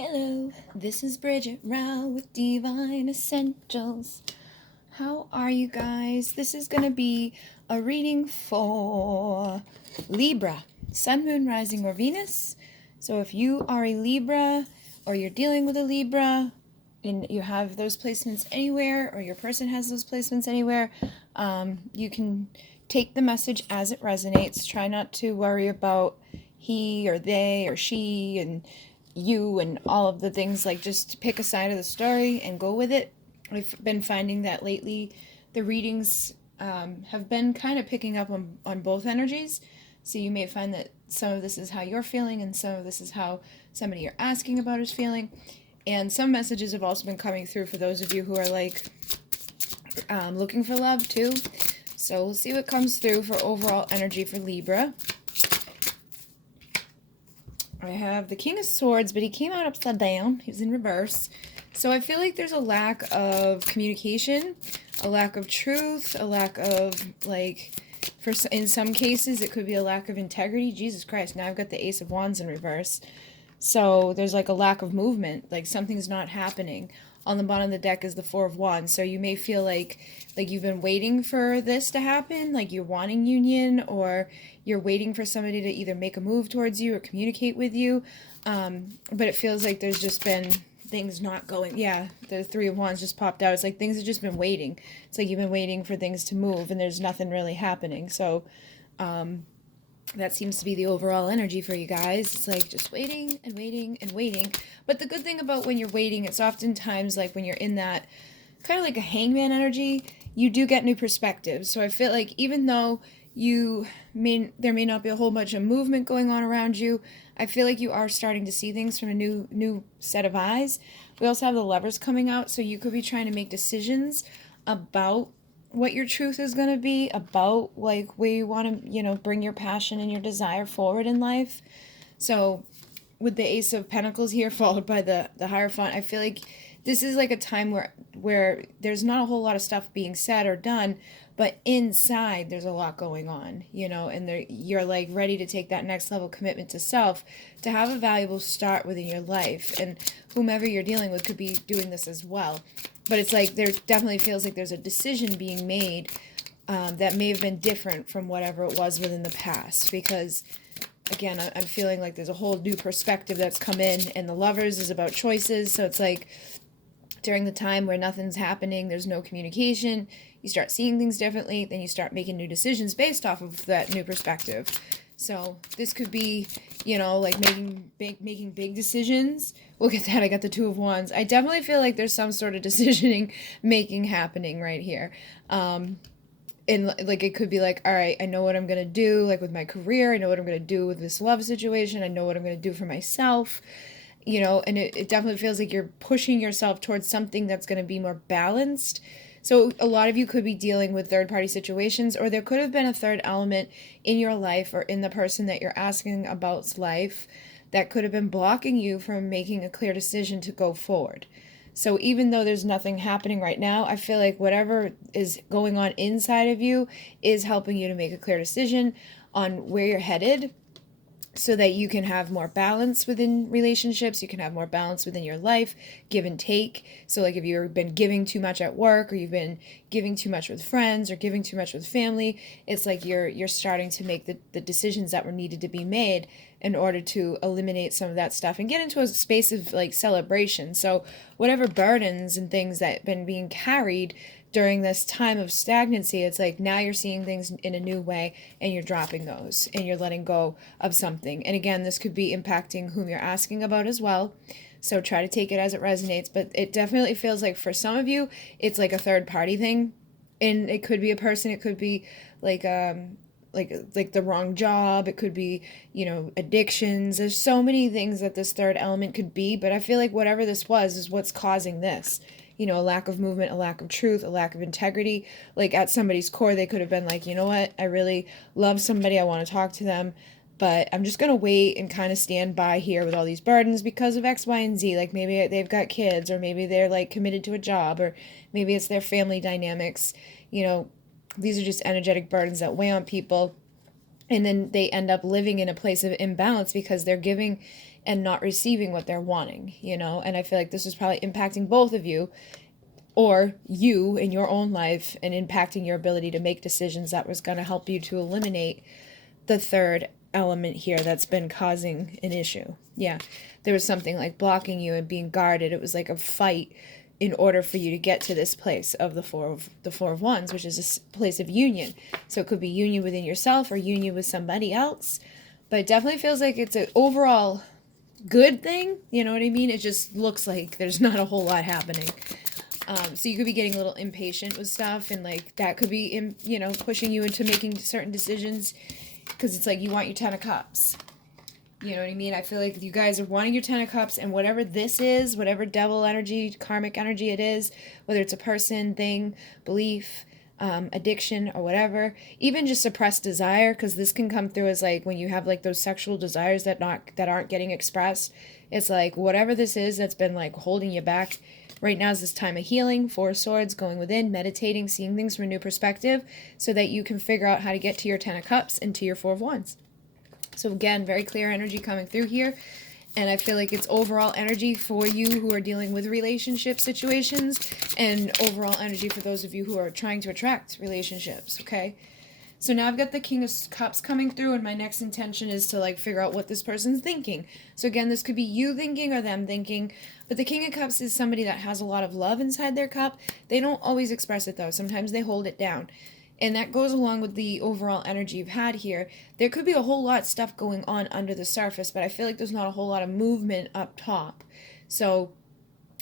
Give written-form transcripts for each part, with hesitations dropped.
Hello, this is Bridget Rau with Divine Essentials. How are you guys? This is going to be a reading for Libra, Sun, Moon, Rising, or Venus. So if you are a Libra or you're dealing with a Libra and you have those placements anywhere or your person has those placements anywhere, you can take the message as it resonates. Try not to worry about he or they or she and you and all of the things. Like, just pick a side of the story and go with it. I've been finding that lately the readings have been kind of picking up on both energies. So you may find that some of this is how you're feeling and some of this is how somebody you're asking about is feeling. And some messages have also been coming through for those of you who are like looking for love too. So we'll see what comes through for overall energy for Libra. I have the King of Swords, but he came out upside down. He was in reverse. So I feel like there's a lack of communication, a lack of truth, a lack of, like, in some cases, it could be a lack of integrity. Jesus Christ, now I've got the Ace of Wands in reverse. So there's, like, a lack of movement. Like, something's not happening. On the bottom of the deck is the Four of Wands. So you may feel like you've been waiting for this to happen, like you're wanting union, or you're waiting for somebody to either make a move towards you or communicate with you. But it feels like there's just been things not going. Yeah, the Three of Wands just popped out. It's like things have just been waiting. It's like you've been waiting for things to move and there's nothing really happening. So that seems to be the overall energy for you guys. It's like just waiting and waiting and waiting. But the good thing about when you're waiting, it's oftentimes like when you're in that kind of like a hangman energy, you do get new perspectives. So I feel like even though there may not be a whole bunch of movement going on around you, I feel like you are starting to see things from a new set of eyes. We also have the Lovers coming out, so you could be trying to make decisions about what your truth is going to be, about like where you want to, bring your passion and your desire forward in life. So with the Ace of Pentacles here followed by the Hierophant, I feel like this is like a time where there's not a whole lot of stuff being said or done, but inside there's a lot going on, and you're like ready to take that next level commitment to self, to have a valuable start within your life. And whomever you're dealing with could be doing this as well. But it's like there definitely feels like there's a decision being made that may have been different from whatever it was within the past. Because, again, I'm feeling like there's a whole new perspective that's come in. And the Lovers is about choices. So it's like during the time where nothing's happening, there's no communication, you start seeing things differently, then you start making new decisions based off of that new perspective. So this could be, like making big decisions. Look at that, I got the Two of Wands. I definitely feel like there's some sort of decisioning making happening right here. And like it could be like, all right, I know what I'm going to do, like with my career. I know what I'm going to do with this love situation. I know what I'm going to do for myself. And it definitely feels like you're pushing yourself towards something that's going to be more balanced. So a lot of you could be dealing with third-party situations, or there could have been a third element in your life or in the person that you're asking about's life that could have been blocking you from making a clear decision to go forward. So even though there's nothing happening right now, I feel like whatever is going on inside of you is helping you to make a clear decision on where you're headed, so that you can have more balance within relationships, you can have more balance within your life, give and take. So like if you've been giving too much at work, or you've been giving too much with friends, or giving too much with family, it's like you're starting to make the decisions that were needed to be made in order to eliminate some of that stuff and get into a space of like celebration. So whatever burdens and things that have been being carried during this time of stagnancy, it's like now you're seeing things in a new way and you're dropping those and you're letting go of something. And again, this could be impacting whom you're asking about as well. So try to take it as it resonates. But it definitely feels like for some of you, it's like a third party thing. And it could be a person, it could be like the wrong job, it could be, addictions. There's so many things that this third element could be, but I feel like whatever this was is what's causing this. A lack of movement, a lack of truth, a lack of integrity. Like at somebody's core, they could have been like, you know what, I really love somebody, I want to talk to them, but I'm just going to wait and kind of stand by here with all these burdens because of X, Y, and Z. Like maybe they've got kids, or maybe they're like committed to a job, or maybe it's their family dynamics. These are just energetic burdens that weigh on people. And then they end up living in a place of imbalance because they're giving and not receiving what they're wanting, you know? And I feel like this is probably impacting both of you, or you in your own life, and impacting your ability to make decisions that was going to help you to eliminate the third element here that's been causing an issue. Yeah, there was something like blocking you and being guarded. It was like a fight in order for you to get to this place of the four of wands, which is a place of union. So it could be union within yourself or union with somebody else, but it definitely feels like it's an overall good thing. You know what I mean? It just looks like there's not a whole lot happening. So you could be getting a little impatient with stuff, and like that could be, you know, pushing you into making certain decisions, because it's like you want your 10 of cups. You know what I mean? I feel like you guys are wanting your 10 of cups, and whatever this is, whatever devil energy, karmic energy it is, whether it's a person, thing, belief, addiction, or whatever, even just suppressed desire, because this can come through as like when you have like those sexual desires that aren't getting expressed. It's like whatever this is that's been like holding you back. Right now is this time of healing, Four of Swords, going within, meditating, seeing things from a new perspective, so that you can figure out how to get to your 10 of cups and to your Four of Wands. So again, very clear energy coming through here. And I feel like it's overall energy for you who are dealing with relationship situations, and overall energy for those of you who are trying to attract relationships, okay? So now I've got the King of Cups coming through, and my next intention is to like figure out what this person's thinking. So again, this could be you thinking or them thinking, but the King of Cups is somebody that has a lot of love inside their cup. They don't always express it though. Sometimes they hold it down. And that goes along with the overall energy you've had here. There could be a whole lot of stuff going on under the surface, but I feel like there's not a whole lot of movement up top. So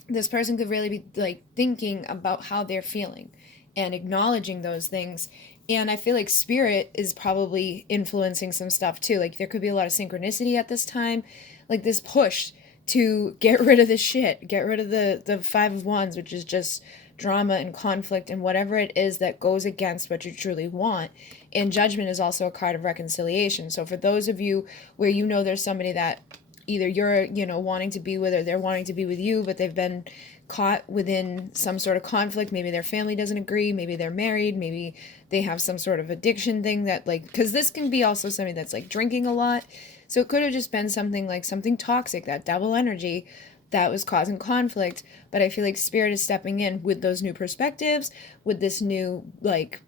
this person could really be like thinking about how they're feeling and acknowledging those things. And I feel like spirit is probably influencing some stuff too. Like there could be a lot of synchronicity at this time, like this push to get rid of the shit, get rid of the Five of Wands, which is just drama and conflict and whatever it is that goes against what you truly want. And Judgment is also a card of reconciliation. So for those of you where you know there's somebody that either you're, you know, wanting to be with, or they're wanting to be with you, but they've been caught within some sort of conflict. Maybe their family doesn't agree. Maybe they're married. Maybe they have some sort of addiction thing that like, because this can be also somebody that's like drinking a lot. So it could have just been something like something toxic, that devil energy that was causing conflict. But I feel like spirit is stepping in with those new perspectives, with this new like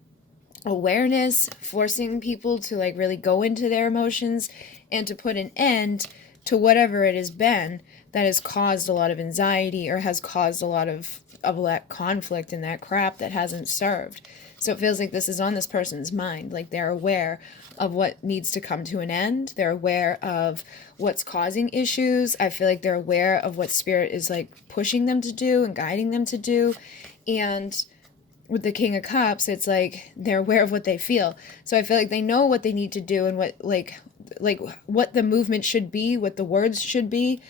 awareness, forcing people to like really go into their emotions and to put an end to whatever it has been that has caused a lot of anxiety, or has caused a lot of that conflict and that crap that hasn't served. So it feels like this is on this person's mind. Like they're aware of what needs to come to an end. They're aware of what's causing issues. I feel like they're aware of what spirit is like pushing them to do and guiding them to do. And with the King of Cups, it's like they're aware of what they feel. So I feel like they know what they need to do and what like what the movement should be, what the words should be.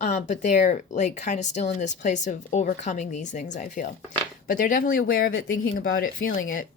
But they're like kind of still in this place of overcoming these things, I feel. But they're definitely aware of it, thinking about it, feeling it.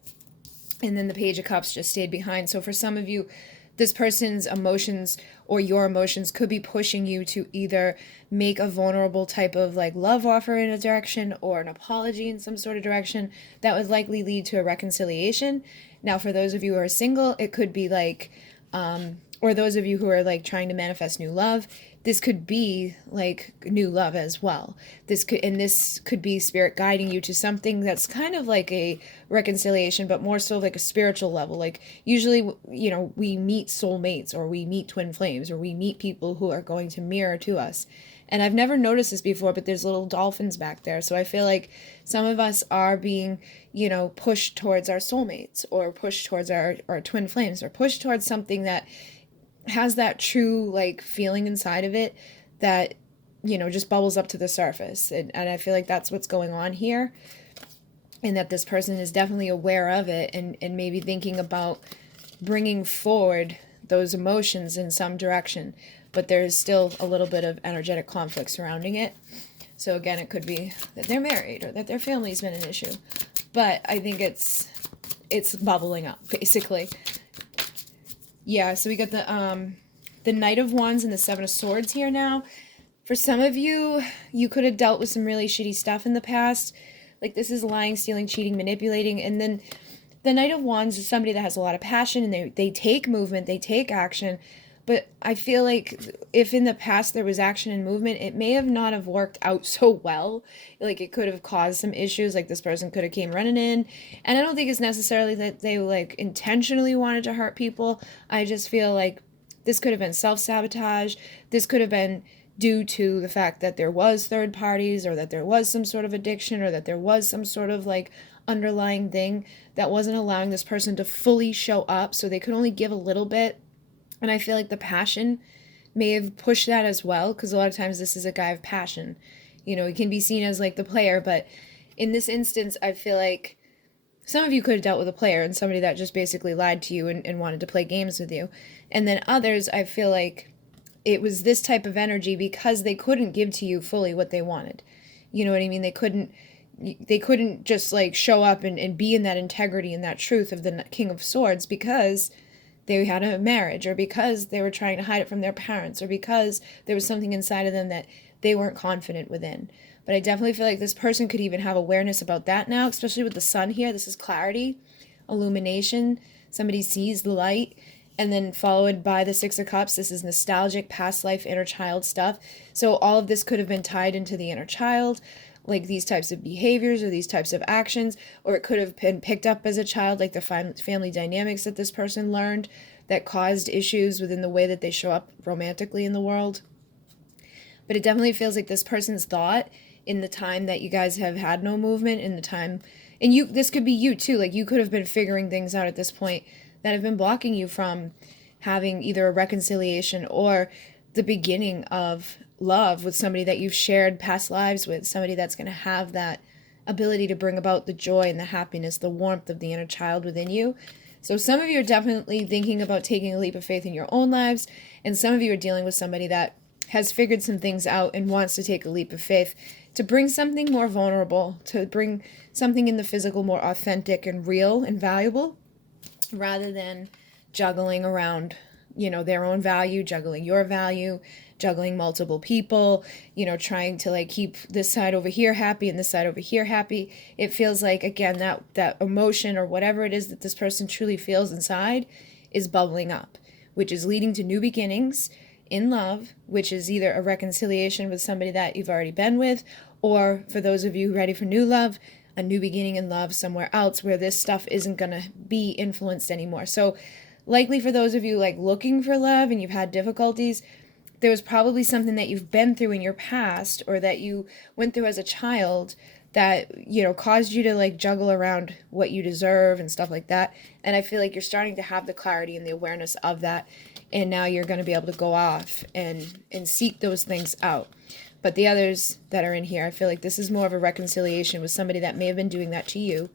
And then the Page of Cups just stayed behind. So for some of you, this person's emotions or your emotions could be pushing you to either make a vulnerable type of like love offer in a direction, or an apology in some sort of direction that would likely lead to a reconciliation. Now, for those of you who are single, it could be like, or those of you who are like trying to manifest new love, this could be like new love as well. This could be spirit guiding you to something that's kind of like a reconciliation, but more so like a spiritual level. Like usually, you know, we meet soulmates, or we meet twin flames, or we meet people who are going to mirror to us. And I've never noticed this before, but there's little dolphins back there. So I feel like some of us are being, you know, pushed towards our soulmates, or pushed towards our twin flames, or pushed towards something that has that true like feeling inside of it that, you know, just bubbles up to the surface. And I feel like that's what's going on here, and that this person is definitely aware of it, and maybe thinking about bringing forward those emotions in some direction, but there's still a little bit of energetic conflict surrounding it. So again, it could be that they're married, or that their family's been an issue, but I think it's bubbling up basically. Yeah, so we got the Knight of Wands and the Seven of Swords here now. For some of you, you could have dealt with some really shitty stuff in the past. Like this is lying, stealing, cheating, manipulating. And then the Knight of Wands is somebody that has a lot of passion, and they take movement, they take action, but I feel like if in the past there was action and movement, it may have not have worked out so well. Like it could have caused some issues, like this person could have came running in. And I don't think it's necessarily that they like intentionally wanted to hurt people. I just feel like this could have been self-sabotage. This could have been due to the fact that there was third parties, or that there was some sort of addiction, or that there was some sort of like underlying thing that wasn't allowing this person to fully show up, so they could only give a little bit. And I feel like the passion may have pushed that as well, because a lot of times this is a guy of passion. You know, he can be seen as like the player, but in this instance, I feel like some of you could have dealt with a player and somebody that just basically lied to you and wanted to play games with you. And then others, I feel like it was this type of energy because they couldn't give to you fully what they wanted. You know what I mean? They couldn't just like show up and be in that integrity and that truth of the King of Swords, because they had a marriage, or because they were trying to hide it from their parents, or because there was something inside of them that they weren't confident within. But I definitely feel like this person could even have awareness about that now, especially with the sun here. This is clarity, illumination. Somebody sees the light. And then followed by the Six of Cups. This is nostalgic, past life, inner child stuff. So all of this could have been tied into the inner child, like these types of behaviors or these types of actions, or it could have been picked up as a child, like the family dynamics that this person learned that caused issues within the way that they show up romantically in the world. But it definitely feels like this person's thought in the time that you guys have had no movement, in the time, and you, this could be you too, like you could have been figuring things out at this point that have been blocking you from having either a reconciliation or the beginning of love with somebody that you've shared past lives with, somebody that's going to have that ability to bring about the joy and the happiness, the warmth of the inner child within you. So some of you are definitely thinking about taking a leap of faith in your own lives, and some of you are dealing with somebody that has figured some things out and wants to take a leap of faith to bring something more vulnerable, to bring something in the physical more authentic and real and valuable, rather than juggling around, you know, their own value, juggling your value, juggling multiple people, you know, trying to like keep this side over here happy and this side over here happy. It feels like, again, that emotion or whatever it is that this person truly feels inside is bubbling up, which is leading to new beginnings in love, which is either a reconciliation with somebody that you've already been with, or for those of you ready for new love, a new beginning in love somewhere else where this stuff isn't going to be influenced anymore. So likely for those of you like looking for love and you've had difficulties, there was probably something that you've been through in your past, or that you went through as a child, that, you know, caused you to like juggle around what you deserve and stuff like that. And I feel like you're starting to have the clarity and the awareness of that. And now you're going to be able to go off and seek those things out. But the others that are in here, I feel like this is more of a reconciliation with somebody that may have been doing that to you.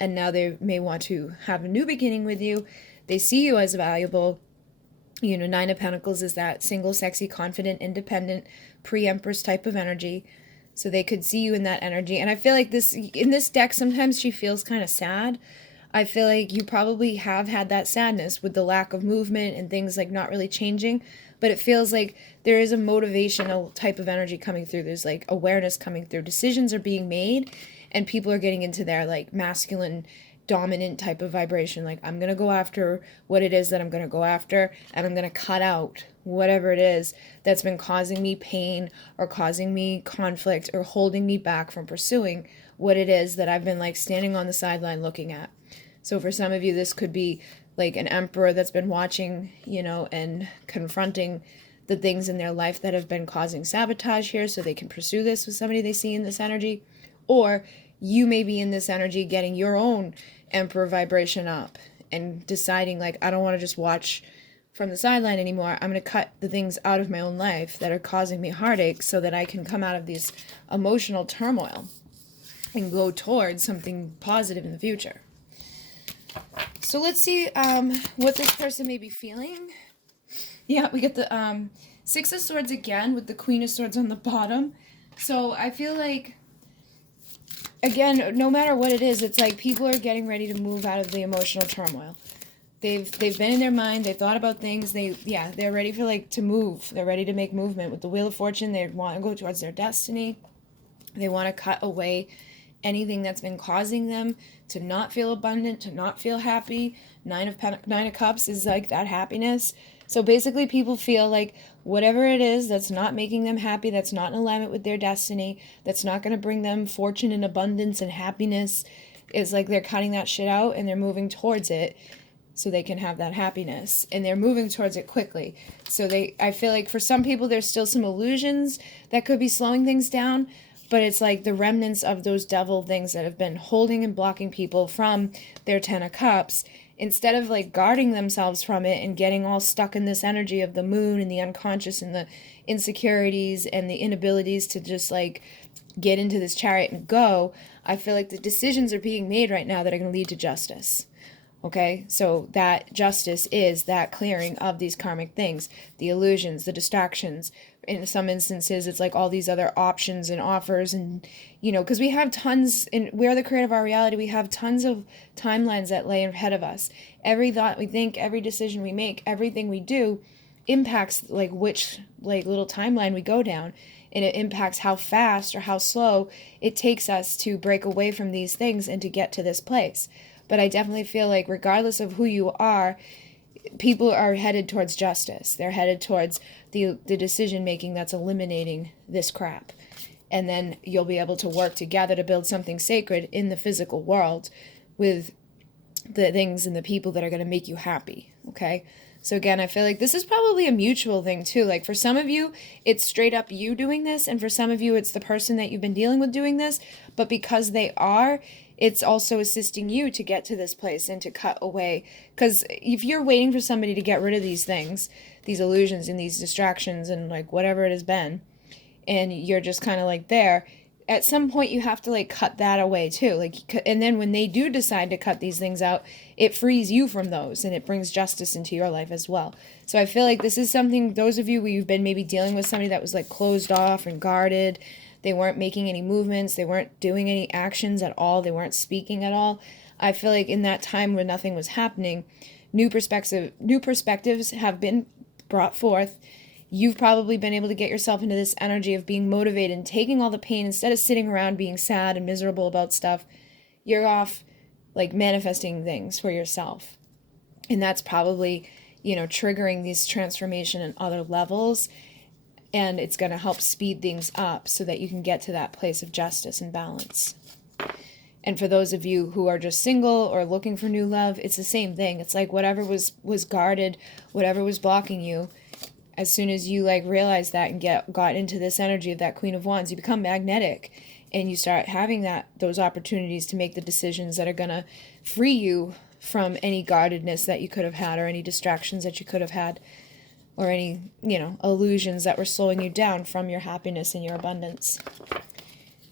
And now they may want to have a new beginning with you. They see you as valuable. You know, Nine of Pentacles is that single, sexy, confident, independent, pre-empress type of energy. So they could see you in that energy. And I feel like this, in this deck, sometimes she feels kind of sad. I feel like you probably have had that sadness with the lack of movement and things like not really changing. But it feels like there is a motivational type of energy coming through. There's like awareness coming through. Decisions are being made and people are getting into their like masculine dominant type of vibration. Like, I'm going to go after what it is that I'm going to go after, and I'm going to cut out whatever it is that's been causing me pain or causing me conflict or holding me back from pursuing what it is that I've been like standing on the sideline looking at. So for some of you, this could be like an emperor that's been watching, you know, and confronting the things in their life that have been causing sabotage here so they can pursue this with somebody they see in this energy. Or you may be in this energy getting your own emperor vibration up and deciding like, I don't want to just watch from the sideline anymore. I'm going to cut the things out of my own life that are causing me heartache so that I can come out of this emotional turmoil and go towards something positive in the future. So let's see what this person may be feeling. Yeah, we get the Six of Swords again with the Queen of Swords on the bottom. So I feel like, again, no matter what it is, it's like people are getting ready to move out of the emotional turmoil. They've been in their mind, they thought about things, they're ready for like to move. They're ready to make movement. With the Wheel of Fortune, they want to go towards their destiny. They want to cut away anything that's been causing them to not feel abundant, to not feel happy. Nine of Cups is like that happiness. So basically people feel like whatever it is that's not making them happy, that's not in alignment with their destiny, that's not going to bring them fortune and abundance and happiness, is like they're cutting that shit out and they're moving towards it so they can have that happiness, and they're moving towards it quickly. So I feel like for some people there's still some illusions that could be slowing things down, but it's like the remnants of those devil things that have been holding and blocking people from their 10 of Cups. Instead of like guarding themselves from it and getting all stuck in this energy of the moon and the unconscious and the insecurities and the inabilities to just like get into this chariot and go, I feel like the decisions are being made right now that are going to lead to justice. Okay, so that justice is that clearing of these karmic things, the illusions, the distractions. In some instances, it's like all these other options and offers, and because we have tons, and we are the creator of our reality, we have tons of timelines that lay ahead of us. Every thought we think, every decision we make, everything we do impacts like which like little timeline we go down, and it impacts how fast or how slow it takes us to break away from these things and to get to this place. But I definitely feel like regardless of who you are, people are headed towards justice. They're headed towards the decision making that's eliminating this crap. And then you'll be able to work together to build something sacred in the physical world with the things and the people that are going to make you happy. Okay? So again, I feel like this is probably a mutual thing too. Like for some of you, it's straight up you doing this. And for some of you, it's the person that you've been dealing with doing this. But because they are, it's also assisting you to get to this place and to cut away. Because if you're waiting for somebody to get rid of these things, these illusions and these distractions and like whatever it has been, and you're just kind of like there, at some point you have to like cut that away too. Like, and then when they do decide to cut these things out, it frees you from those and it brings justice into your life as well. So I feel like this is something, those of you where you've been maybe dealing with somebody that was like closed off and guarded, they weren't making any movements, they weren't doing any actions at all, they weren't speaking at all. I feel like in that time when nothing was happening, new perspectives have been brought forth. You've probably been able to get yourself into this energy of being motivated and taking all the pain. Instead of sitting around being sad and miserable about stuff, you're off like manifesting things for yourself. And that's probably, triggering these transformation and other levels. And it's going to help speed things up so that you can get to that place of justice and balance. And for those of you who are just single or looking for new love, it's the same thing. It's like whatever was guarded, whatever was blocking you, as soon as you like realize that and got into this energy of that Queen of Wands, you become magnetic and you start having those opportunities to make the decisions that are going to free you from any guardedness that you could have had or any distractions that you could have had, or any, illusions that were slowing you down from your happiness and your abundance.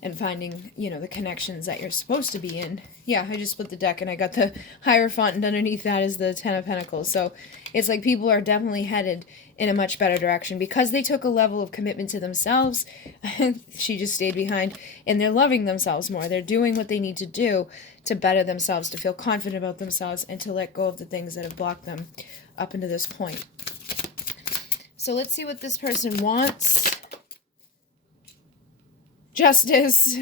And finding, the connections that you're supposed to be in. Yeah, I just split the deck and I got the Hierophant, and underneath that is the Ten of Pentacles. So it's like people are definitely headed in a much better direction because they took a level of commitment to themselves. She just stayed behind, and they're loving themselves more. They're doing what they need to do to better themselves, to feel confident about themselves, and to let go of the things that have blocked them up into this point. So let's see what this person wants. Justice.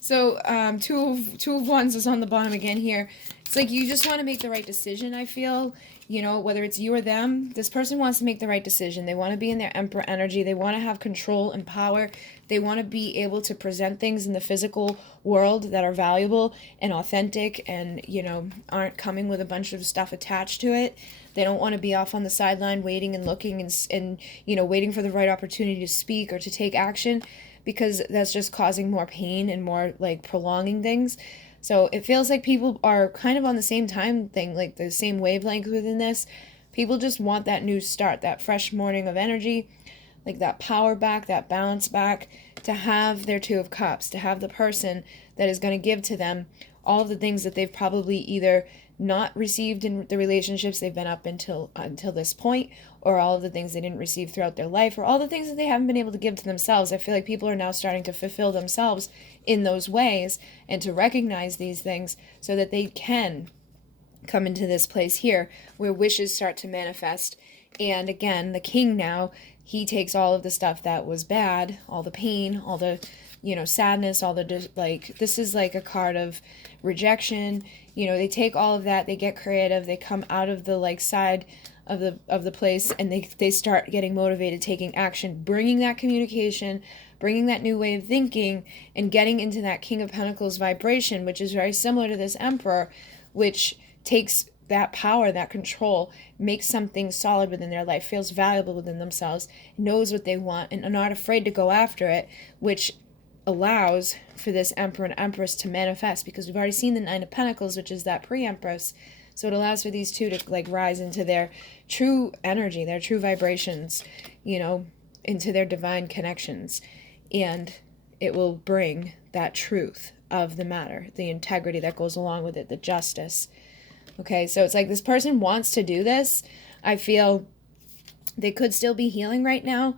So two of Wands is on the bottom again here. It's like you just want to make the right decision, I feel. Whether it's you or them, this person wants to make the right decision. They want to be in their Emperor energy. They want to have control and power. They want to be able to present things in the physical world that are valuable and authentic and, aren't coming with a bunch of stuff attached to it. They don't want to be off on the sideline waiting and looking and waiting for the right opportunity to speak or to take action, because that's just causing more pain and more like prolonging things. So it feels like people are kind of on the same time thing, like the same wavelength within this. People just want that new start, that fresh morning of energy, like that power back, that balance back, to have their Two of Cups, to have the person that is going to give to them all of the things that they've probably either not received in the relationships they've been up until this point, or all of the things they didn't receive throughout their life, or all the things that they haven't been able to give to themselves. I feel like people are now starting to fulfill themselves in those ways and to recognize these things so that they can come into this place here where wishes start to manifest. And again, the King now, he takes all of the stuff that was bad, all the pain, all the sadness, all the this is like a card of rejection. They take all of that, they get creative, they come out of the side of the place, and they start getting motivated, taking action, bringing that communication, bringing that new way of thinking, and getting into that King of Pentacles vibration, which is very similar to this Emperor, which takes that power, that control, makes something solid within their life, feels valuable within themselves, knows what they want, and are not afraid to go after it, which allows for this Emperor and Empress to manifest, because we've already seen the Nine of Pentacles, which is that pre-Empress. So it allows for these two to like rise into their true energy, their true vibrations, you know, into their divine connections. And it will bring that truth of the matter, the integrity that goes along with it, the justice. Okay, so it's like this person wants to do this. I feel they could still be healing right now,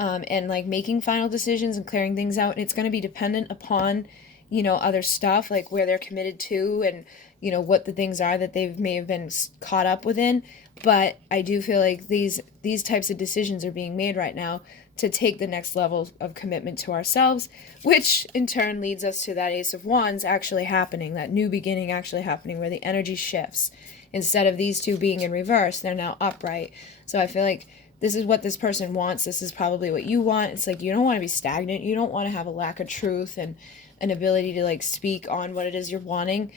and like making final decisions and clearing things out. And it's going to be dependent upon, you know, other stuff, like where they're committed to, and you know what the things are that they may have been caught up within. But I do feel like these types of decisions are being made right now to take the next level of commitment to ourselves, which in turn leads us to that Ace of Wands actually happening, that new beginning actually happening, where the energy shifts. Instead of these two being in reverse, they're now upright. So I feel like this is what this person wants. This is probably what you want. It's like you don't want to be stagnant. You don't want to have a lack of truth and an ability to like speak on what it is you're wanting.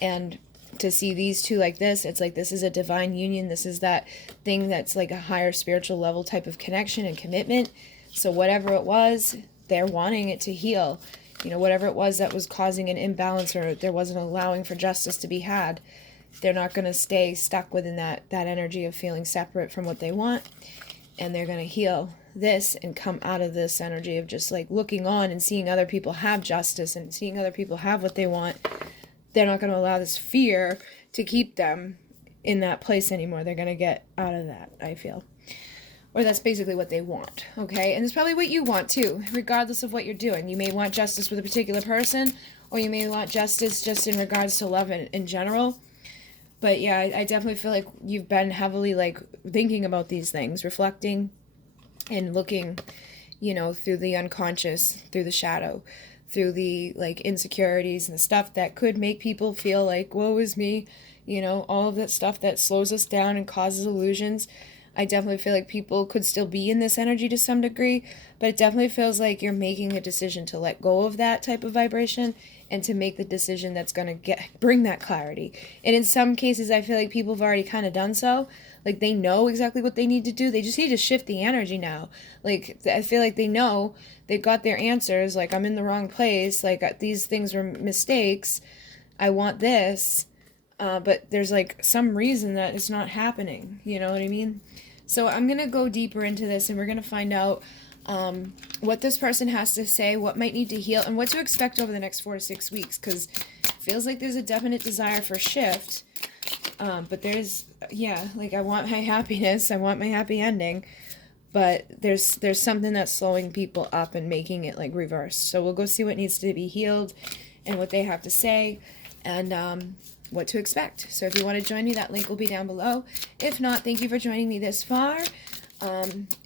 And to see these two like this, it's like this is a divine union. This is that thing that's like a higher spiritual level type of connection and commitment. So whatever it was, they're wanting it to heal. You know, whatever it was that was causing an imbalance, or there wasn't allowing for justice to be had, they're not going to stay stuck within that energy of feeling separate from what they want. And they're going to heal this and come out of this energy of just like looking on and seeing other people have justice and seeing other people have what they want. They're not going to allow this fear to keep them in that place anymore. They're going to get out of that, I feel. Or that's basically what they want, okay? And it's probably what you want too, regardless of what you're doing. You may want justice with a particular person, or you may want justice just in regards to love in general. But yeah, I definitely feel like you've been heavily like thinking about these things, reflecting and looking, you know, through the unconscious, through the shadow, through the like insecurities and stuff that could make people feel like, woe is me, you know, all of that stuff that slows us down and causes illusions. I definitely feel like people could still be in this energy to some degree, but it definitely feels like you're making a decision to let go of that type of vibration and to make the decision that's going to bring that clarity. And in some cases, I feel like people have already kind of done so. Like they know exactly what they need to do. They just need to shift the energy now. Like I feel like they know they've got their answers. Like I'm in the wrong place. Like these things were mistakes. I want this. But there's like some reason that it's not happening. You know what I mean? So I'm going to go deeper into this, and we're going to find out what this person has to say, what might need to heal, and what to expect over the next 4 to 6 weeks, because it feels like there's a definite desire for shift. But there's, yeah, like I want my happiness, I want my happy ending, but there's something that's slowing people up and making it like reverse. So we'll go see what needs to be healed and what they have to say, and what to expect. So if you want to join me, that link will be down below. If not, thank you for joining me this far.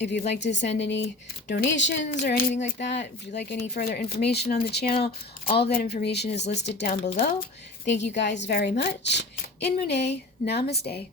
If you'd like to send any donations or anything like that, if you'd like any further information on the channel, all of that information is listed down below. Thank you guys very much. In Mune, namaste.